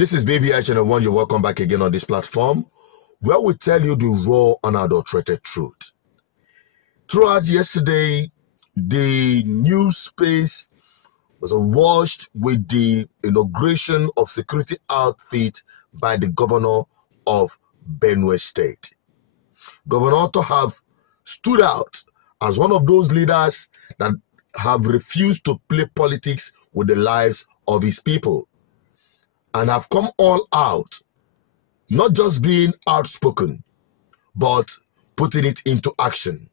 This is BVI Channel 1. You're welcome back again on this platform, where we tell you the raw, unadulterated truth. Throughout yesterday, the news space was awash with the inauguration of security outfit by the governor of Benue State. Governor Ortom have stood out as one of those leaders that have refused to play politics with the lives of his people and have come all out, not just being outspoken, but putting it into action.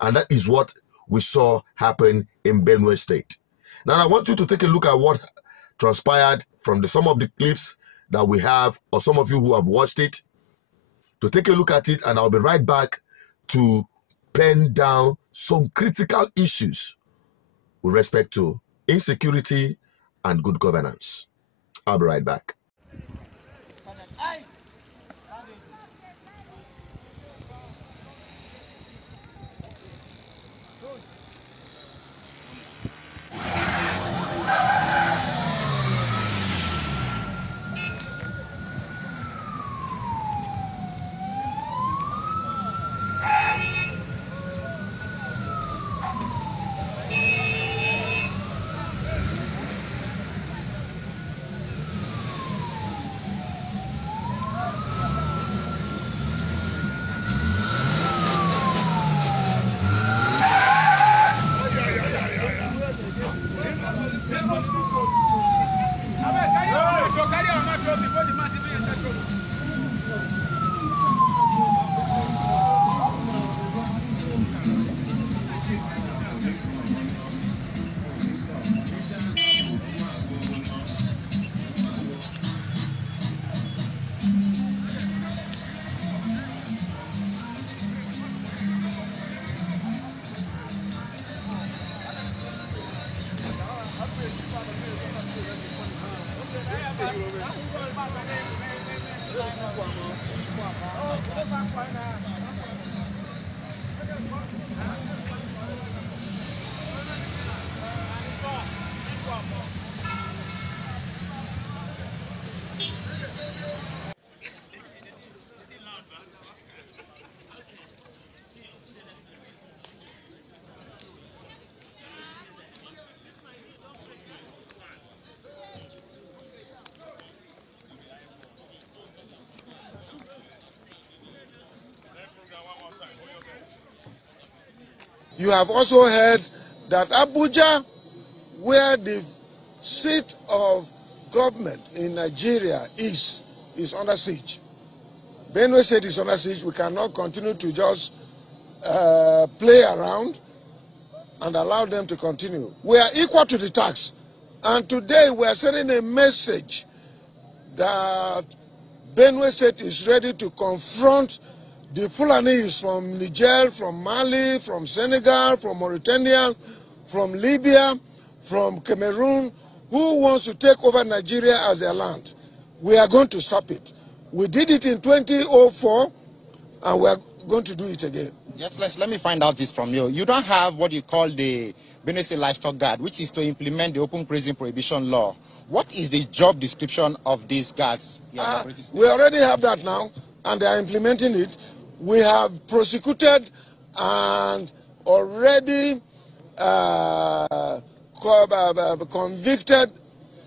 And that is what we saw happen in Benue State. Now, I want you to take a look at what transpired from some of the clips that we have, or some of you who have watched it, to take a look at it, and I'll be right back to pen down some critical issues with respect to insecurity and good governance. I'll be right back. You have also heard that Abuja, where the seat of government in Nigeria is under siege. Benue State is under siege. We cannot continue to just play around and allow them to continue. We are equal to the tax. And today we are sending a message that Benue State is ready to confront the Fulanis from Niger, from Mali, from Senegal, from Mauritania, from Libya, from Cameroon, who wants to take over Nigeria as their land. We are going to stop it. We did it in 2004, and we are going to do it again. Yes, let me find out this from you. You don't have what you call the Benue State Livestock Guard, which is to implement the open grazing prohibition law. What is the job description of these guards? We already have that now, and they are implementing it. We have prosecuted and already convicted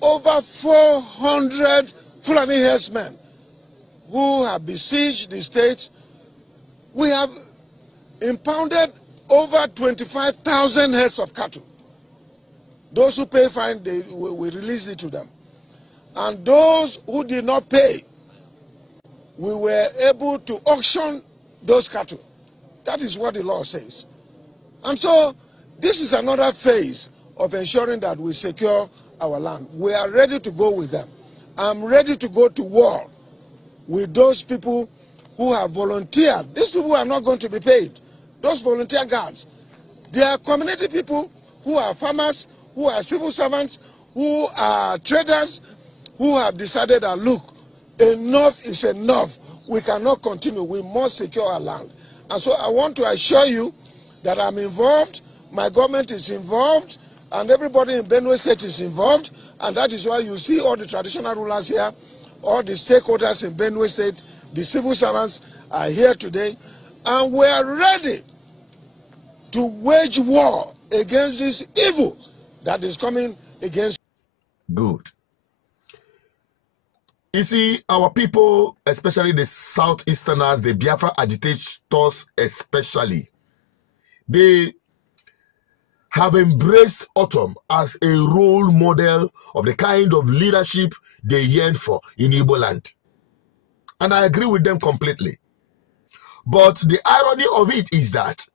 over 400 Fulani herdsmen who have besieged the state. We have impounded over 25,000 heads of cattle. Those who pay fine, we release it to them. And those who did not pay, we were able to auction those cattle. That is what the law says. And so this is another phase of ensuring that we secure our land. We are ready to go with them. I'm ready to go to war with those people who have volunteered. These people are not going to be paid. Those volunteer guards. They are community people who are farmers, who are civil servants, who are traders, who have decided that, look, enough is enough. We cannot continue. We must secure our land. And so I want to assure you that I'm involved, my government is involved, and everybody in Benue State is involved, and that is why you see all the traditional rulers here all the stakeholders in Benue State, the civil servants are here today, and we are ready to wage war against this evil that is coming against. Good. You see, our people, especially the Southeasterners, the Biafra agitators especially, they have embraced Ortom as a role model of the kind of leadership they yearn for in Igbo land. And I agree with them completely. But the irony of it is that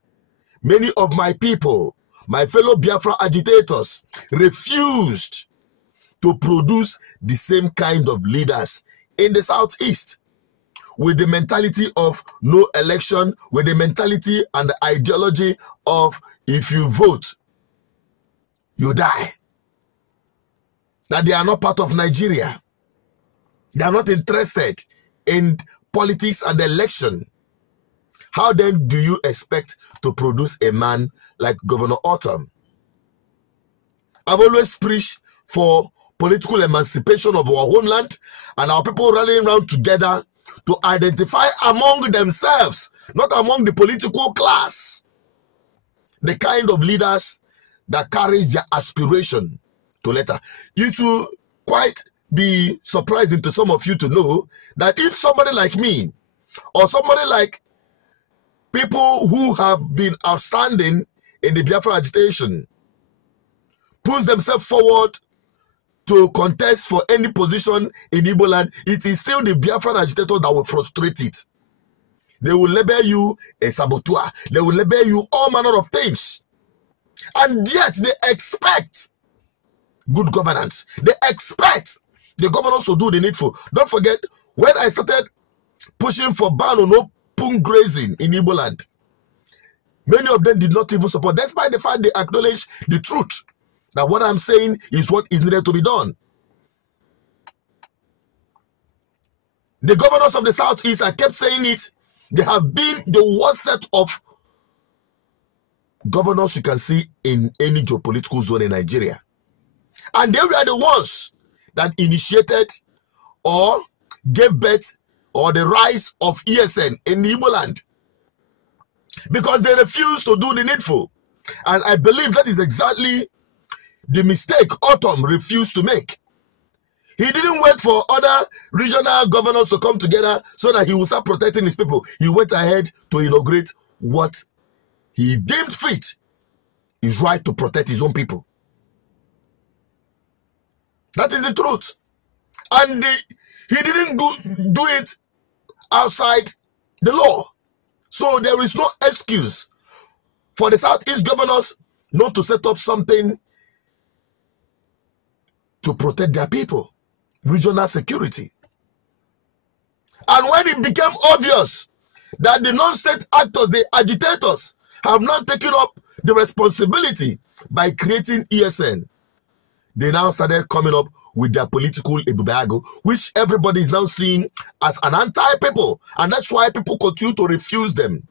many of my people, my fellow Biafra agitators, refused to produce the same kind of leaders in the Southeast, with the mentality of no election, with the mentality and the ideology of if you vote, you die. That they are not part of Nigeria. They are not interested in politics and election. How then do you expect to produce a man like Governor Ortom? I've always preached for political emancipation of our homeland and our people rallying around together to identify among themselves, not among the political class, the kind of leaders that carries their aspiration to letter. It will quite be surprising to some of you to know that if somebody like me or somebody like people who have been outstanding in the Biafra agitation puts themselves forward to contest for any position in Igbo land, it is still the Biafran agitator that will frustrate it. They will label you a saboteur. They will label you all manner of things. And yet they expect good governance. They expect the governors to do the needful. Don't forget, when I started pushing for ban on open grazing in Igbo land, many of them did not even support, despite the fact they acknowledge the truth. That what I'm saying is what is needed to be done. The governors of the Southeast, I kept saying it, they have been the worst set of governors you can see in any geopolitical zone in Nigeria. And they were the ones that initiated or gave birth or the rise of ESN in Igbo land. Because they refused to do the needful. And I believe that is exactly the mistake Ortom refused to make. He didn't wait for other regional governors to come together so that he would start protecting his people. He went ahead to inaugurate what he deemed fit is right to protect his own people. That is the truth. And he didn't do it outside the law. So there is no excuse for the Southeast governors not to set up something to protect their people, regional security. And when it became obvious that the non-state actors, the agitators, have not taken up the responsibility by creating ESN, they now started coming up with their political Ebubeagu, which everybody is now seeing as an anti-people, and that's why people continue to refuse them.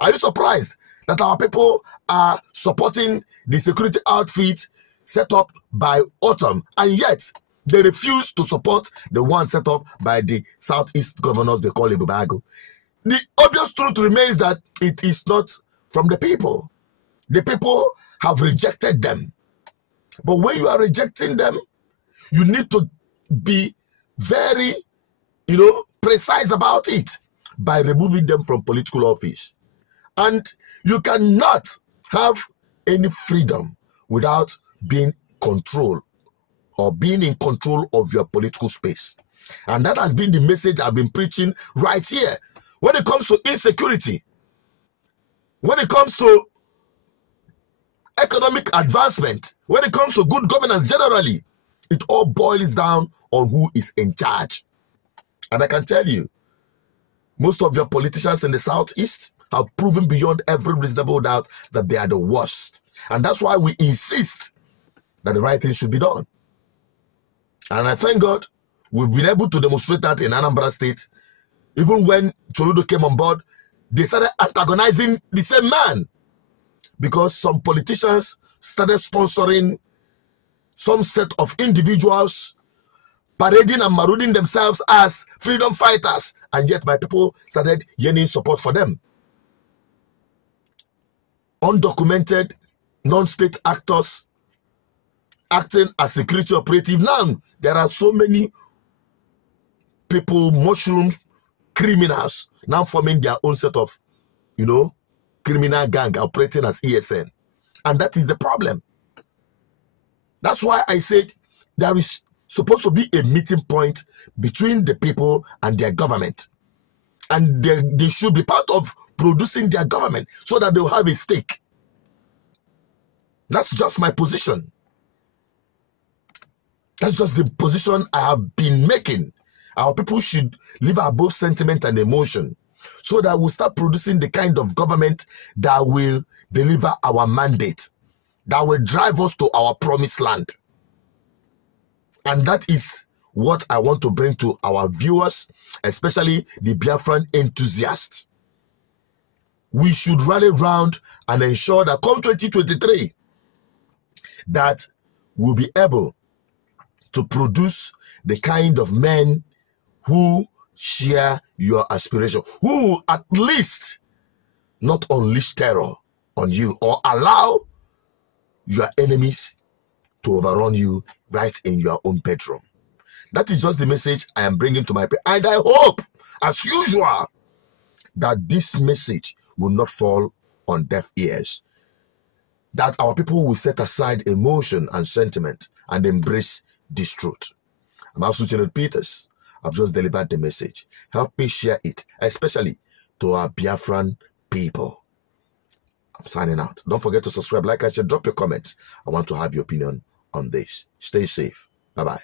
Are you surprised that our people are supporting the security outfit set up by Ortom, and yet they refuse to support the one set up by the Southeast governors they call Ebubeagu? The obvious truth remains that it is not from the people. The people have rejected them. But when you are rejecting them, you need to be very, precise about it by removing them from political office. And you cannot have any freedom without being control or being in control of your political space. And that has been the message I've been preaching right here. When it comes to insecurity, when it comes to economic advancement, when it comes to good governance generally, it all boils down on who is in charge. And I can tell you, most of your politicians in the Southeast have proven beyond every reasonable doubt that they are the worst. And that's why we insist that the right thing should be done. And I thank God we've been able to demonstrate that in Anambra State. Even when Choludo came on board, they started antagonizing the same man because some politicians started sponsoring some set of individuals parading and marauding themselves as freedom fighters, and yet my people started yearning support for them. Undocumented, non-state actors acting as security operative. Now, there are so many people, mushroom criminals, now forming their own set of, criminal gang operating as ESN. And that is the problem. That's why I said there is supposed to be a meeting point between the people and their government. And they should be part of producing their government so that they'll have a stake. That's just my position. That's just the position I have been making. Our people should live above sentiment and emotion so that we'll start producing the kind of government that will deliver our mandate, that will drive us to our promised land. And that is what I want to bring to our viewers, especially the Biafran enthusiasts. We should rally round and ensure that come 2023, that we'll be able to produce the kind of men who share your aspiration, who will at least not unleash terror on you or allow your enemies to overrun you right in your own bedroom. That is just the message I am bringing to my people. And I hope, as usual, that this message will not fall on deaf ears. That our people will set aside emotion and sentiment and embrace this truth. I'm also Lieutenant Peters. I've just delivered the message. Help me share it, especially to our Biafran people. I'm signing out. Don't forget to subscribe, like, and share. Drop your comments. I want to have your opinion on this. Stay safe. Bye-bye.